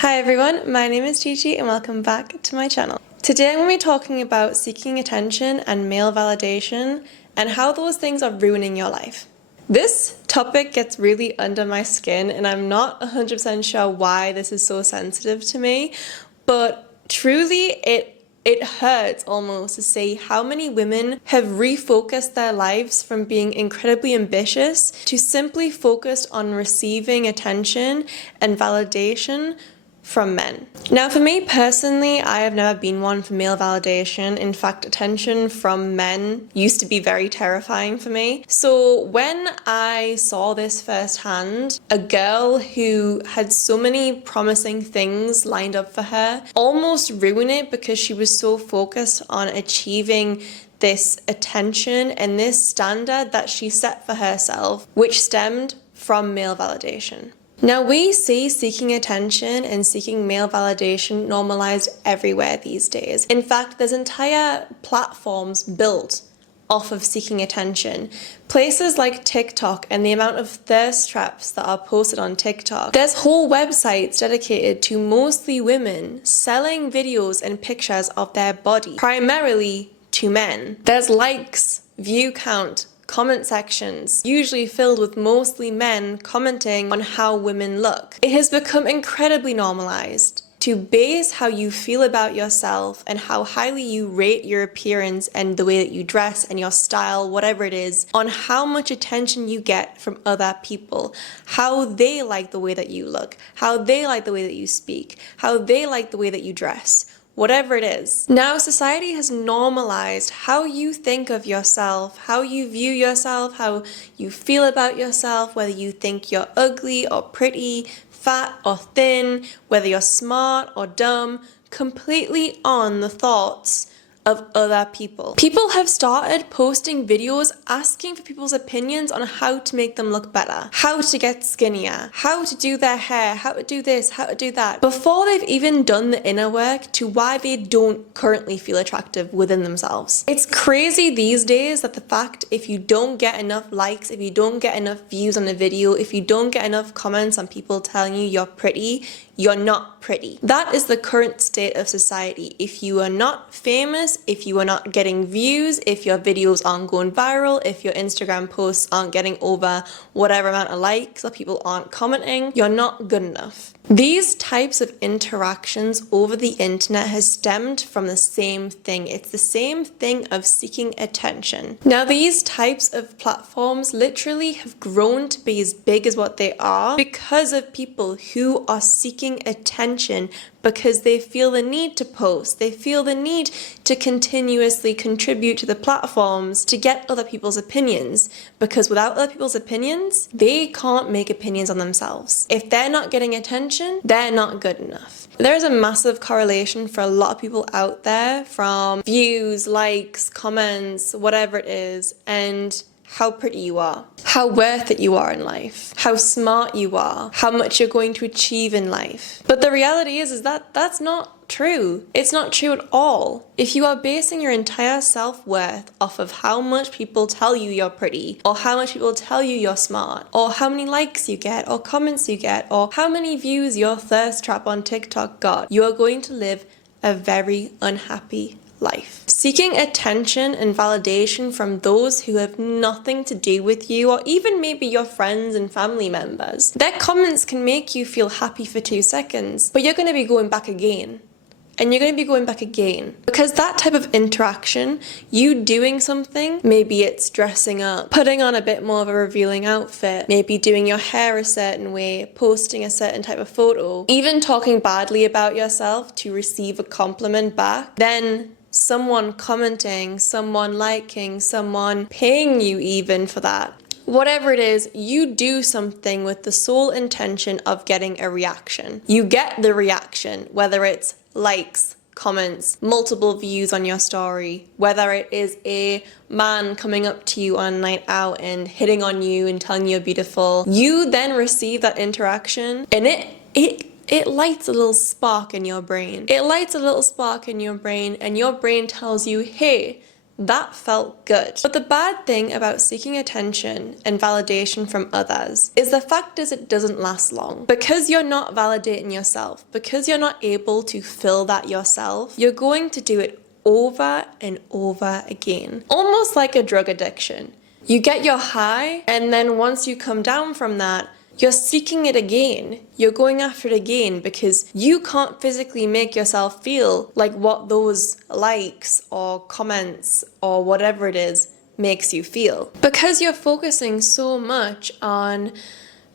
Hi everyone, my name is Gigi and welcome back to my channel. Today I'm going to be talking about seeking attention and male validation and how those things are ruining your life. This topic gets really under my skin and I'm not 100% sure why this is so sensitive to me, but truly it hurts almost to see how many women have refocused their lives from being incredibly ambitious to simply focused on receiving attention and validation from men. Now for me personally, I have never been one for male validation. In fact, attention from men used to be very terrifying for me. So when I saw this firsthand, a girl who had so many promising things lined up for her almost ruined it because she was so focused on achieving this attention and this standard that she set for herself, which stemmed from male validation. Now we see seeking attention and seeking male validation normalized everywhere these days. In fact, there's entire platforms built off of seeking attention. Places like TikTok and the amount of thirst traps that are posted on TikTok. There's whole websites dedicated to mostly women selling videos and pictures of their body, primarily to men. There's likes, view count, comment sections, usually filled with mostly men commenting on how women look. It has become incredibly normalized to base how you feel about yourself and how highly you rate your appearance and the way that you dress and your style, whatever it is, on how much attention you get from other people, how they like the way that you look, how they like the way that you speak, how they like the way that you dress. Whatever it is. Now society has normalized how you think of yourself, how you view yourself, how you feel about yourself, whether you think you're ugly or pretty, fat or thin, whether you're smart or dumb, completely on the thoughts of other people. People have started posting videos asking for people's opinions on how to make them look better, how to get skinnier, how to do their hair, how to do this, how to do that, before they've even done the inner work to why they don't currently feel attractive within themselves. It's crazy these days that the fact if you don't get enough likes, if you don't get enough views on a video, if you don't get enough comments on people telling you you're pretty, you're not pretty. That is the current state of society. If you are not famous, if you are not getting views, if your videos aren't going viral, if your Instagram posts aren't getting over whatever amount of likes or people aren't commenting, you're not good enough. These types of interactions over the internet has stemmed from the same thing. It's the same thing of seeking attention. Now these types of platforms literally have grown to be as big as what they are because of people who are seeking attention because they feel the need to post, they feel the need to continuously contribute to the platforms to get other people's opinions, because without other people's opinions, they can't make opinions on themselves. If they're not getting attention, they're not good enough. There's a massive correlation for a lot of people out there from views, likes, comments, whatever it is, and how pretty you are, how worth it you are in life, how smart you are, how much you're going to achieve in life. But the reality is that that's not true. It's not true at all. If you are basing your entire self-worth off of how much people tell you you're pretty, or how much people tell you you're smart, or how many likes you get, or comments you get, or how many views your thirst trap on TikTok got, you are going to live a very unhappy life. Seeking attention and validation from those who have nothing to do with you, or even maybe your friends and family members. Their comments can make you feel happy for 2 seconds, but you're going to be going back again. And you're going to be going back again. Because that type of interaction, you doing something, maybe it's dressing up, putting on a bit more of a revealing outfit, maybe doing your hair a certain way, posting a certain type of photo, even talking badly about yourself to receive a compliment back, then someone commenting, someone liking, someone paying you even for that. Whatever it is, you do something with the sole intention of getting a reaction. You get the reaction, whether it's likes, comments, multiple views on your story, whether it is a man coming up to you on a night out and hitting on you and telling you you're beautiful. You then receive that interaction and it lights a little spark in your brain. It lights a little spark in your brain and your brain tells you, hey, That felt good. But the bad thing about seeking attention and validation from others is the fact is it doesn't last long. Because you're not validating yourself, because you're not able to fill that yourself, you're going to do it over and over again. Almost like a drug addiction. You get your high, and then once you come down from that, you're seeking it again. You're going after it again because you can't physically make yourself feel like what those likes or comments or whatever it is makes you feel. Because you're focusing so much on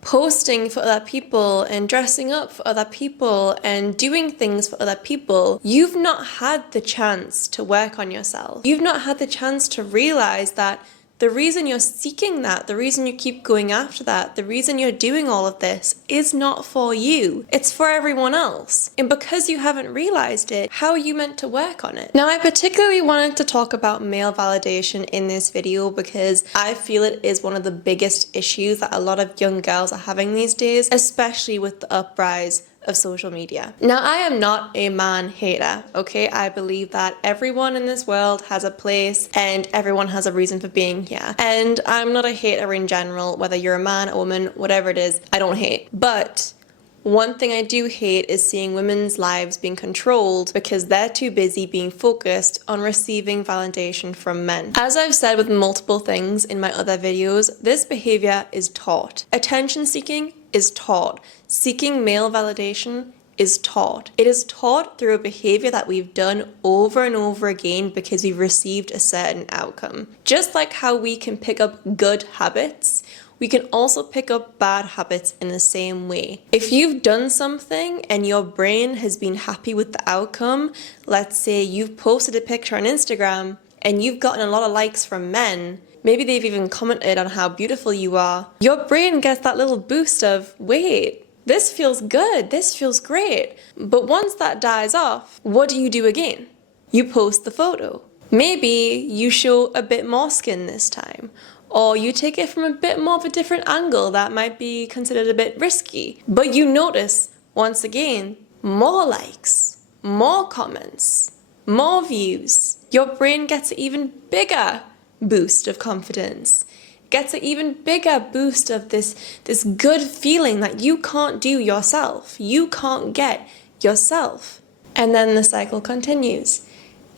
posting for other people and dressing up for other people and doing things for other people, you've not had the chance to work on yourself. You've not had the chance to realize that the reason you're seeking that, the reason you keep going after that, the reason you're doing all of this is not for you. It's for everyone else. And because you haven't realized it, how are you meant to work on it? Now, I particularly wanted to talk about male validation in this video because I feel it is one of the biggest issues that a lot of young girls are having these days, especially with the uprise of social media. Now, I am not a man hater, okay? I believe that everyone in this world has a place and everyone has a reason for being here. And I'm not a hater in general, whether you're a man, a woman, whatever it is, I don't hate. But one thing I do hate is seeing women's lives being controlled because they're too busy being focused on receiving validation from men. As I've said with multiple things in my other videos, this behavior is taught. Attention seeking is taught. Seeking male validation is taught. It is taught through a behavior that we've done over and over again because we've received a certain outcome. Just like how we can pick up good habits, we can also pick up bad habits in the same way. If you've done something and your brain has been happy with the outcome, let's say you've posted a picture on Instagram and you've gotten a lot of likes from men, maybe they've even commented on how beautiful you are, your brain gets that little boost of, wait, this feels good, this feels great. But once that dies off, what do you do again? You post the photo. Maybe you show a bit more skin this time, or you take it from a bit more of a different angle that might be considered a bit risky. But you notice, once again, more likes, more comments, more views. Your brain gets an even bigger boost of confidence. Gets an even bigger boost of this good feeling that you can't do yourself. You can't get yourself. And then the cycle continues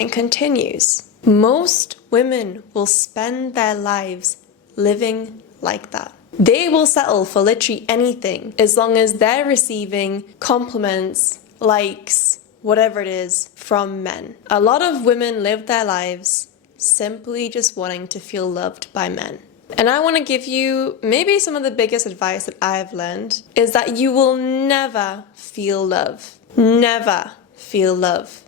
and continues. Most women will spend their lives living like that. They will settle for literally anything as long as they're receiving compliments, likes, whatever it is from men. A lot of women live their lives simply just wanting to feel loved by men. And I want to give you maybe some of the biggest advice that I've learned is that you will never feel love. Never feel love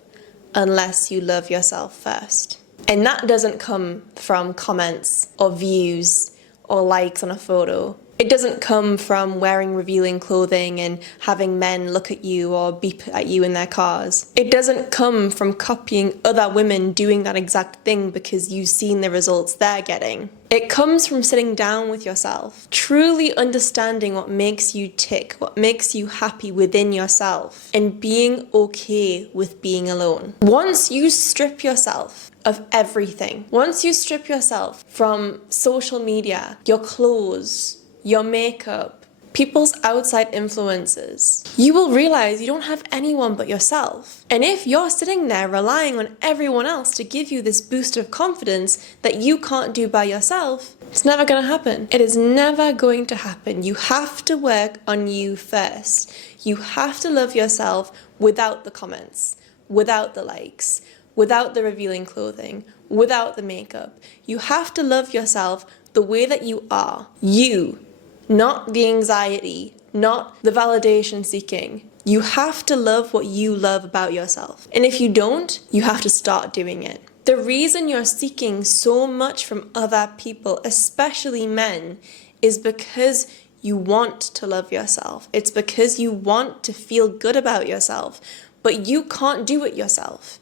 unless you love yourself first. And that doesn't come from comments or views or likes on a photo. It doesn't come from wearing revealing clothing and having men look at you or beep at you in their cars. It doesn't come from copying other women doing that exact thing because you've seen the results they're getting. It comes from sitting down with yourself, truly understanding what makes you tick, what makes you happy within yourself, and being okay with being alone. Once you strip yourself of everything, once you strip yourself from social media, your clothes, your makeup, people's outside influences, you will realize you don't have anyone but yourself. And if you're sitting there relying on everyone else to give you this boost of confidence that you can't do by yourself, it's never going to happen. It is never going to happen. You have to work on you first. You have to love yourself without the comments, without the likes, without the revealing clothing, without the makeup. You have to love yourself the way that you are. You. Not the anxiety, not the validation seeking. You have to love what you love about yourself. And if you don't, you have to start doing it. The reason you're seeking so much from other people, especially men, is because you want to love yourself. It's because you want to feel good about yourself, but you can't do it yourself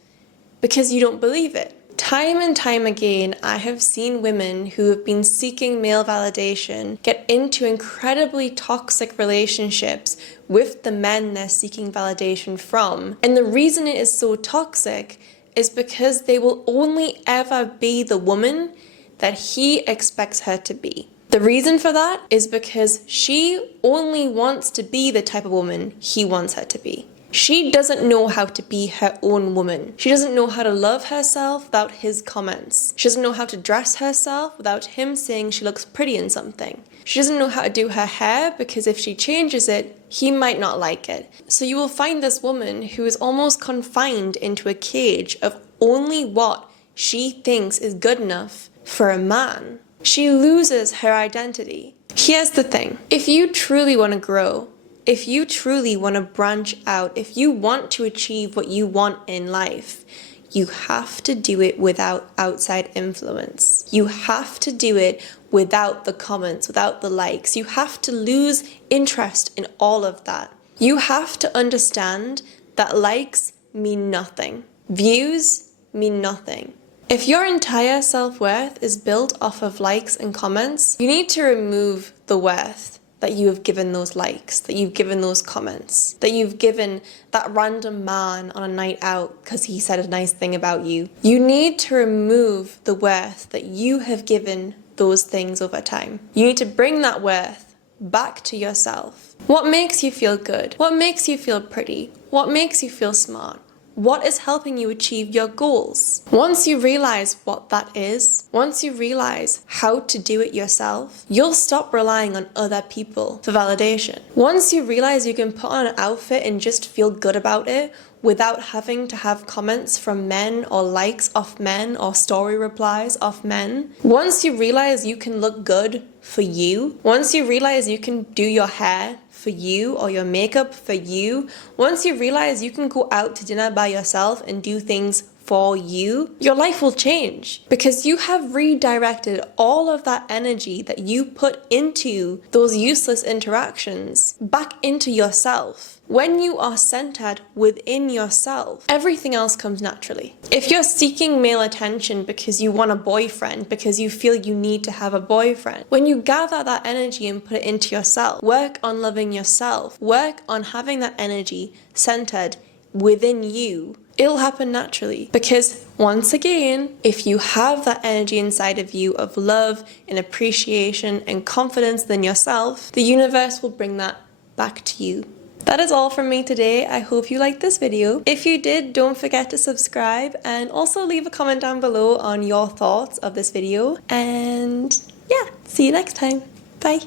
because you don't believe it. Time and time again, I have seen women who have been seeking male validation get into incredibly toxic relationships with the men they're seeking validation from. And the reason it is so toxic is because they will only ever be the woman that he expects her to be. The reason for that is because she only wants to be the type of woman he wants her to be. She doesn't know how to be her own woman. She doesn't know how to love herself without his comments. She doesn't know how to dress herself without him saying she looks pretty in something. She doesn't know how to do her hair because if she changes it, he might not like it. So you will find this woman who is almost confined into a cage of only what she thinks is good enough for a man. She loses her identity. Here's the thing. If you truly want to grow, if you truly want to branch out, if you want to achieve what you want in life, you have to do it without outside influence. You have to do it without the comments, without the likes. You have to lose interest in all of that. You have to understand that likes mean nothing. Views mean nothing. If your entire self-worth is built off of likes and comments, you need to remove the worth that you have given those likes, that you've given those comments, that you've given that random man on a night out because he said a nice thing about you. You need to remove the worth that you have given those things over time. You need to bring that worth back to yourself. What makes you feel good? What makes you feel pretty? What makes you feel smart? What is helping you achieve your goals? Once you realize what that is, once you realize how to do it yourself, you'll stop relying on other people for validation. Once you realize you can put on an outfit and just feel good about it without having to have comments from men or likes off men or story replies off men, once you realize you can look good for you, once you realize you can do your hair for you or your makeup for you, once you realize you can go out to dinner by yourself and do things for you, your life will change because you have redirected all of that energy that you put into those useless interactions back into yourself. When you are centered within yourself, everything else comes naturally. If you're seeking male attention because you want a boyfriend, because you feel you need to have a boyfriend, when you gather that energy and put it into yourself, work on loving yourself, work on having that energy centered within you, it'll happen naturally. Because once again, if you have that energy inside of you of love and appreciation and confidence in yourself, the universe will bring that back to you. That is all from me today. I hope you liked this video. If you did, don't forget to subscribe and also leave a comment down below on your thoughts of this video. And yeah, see you next time. Bye.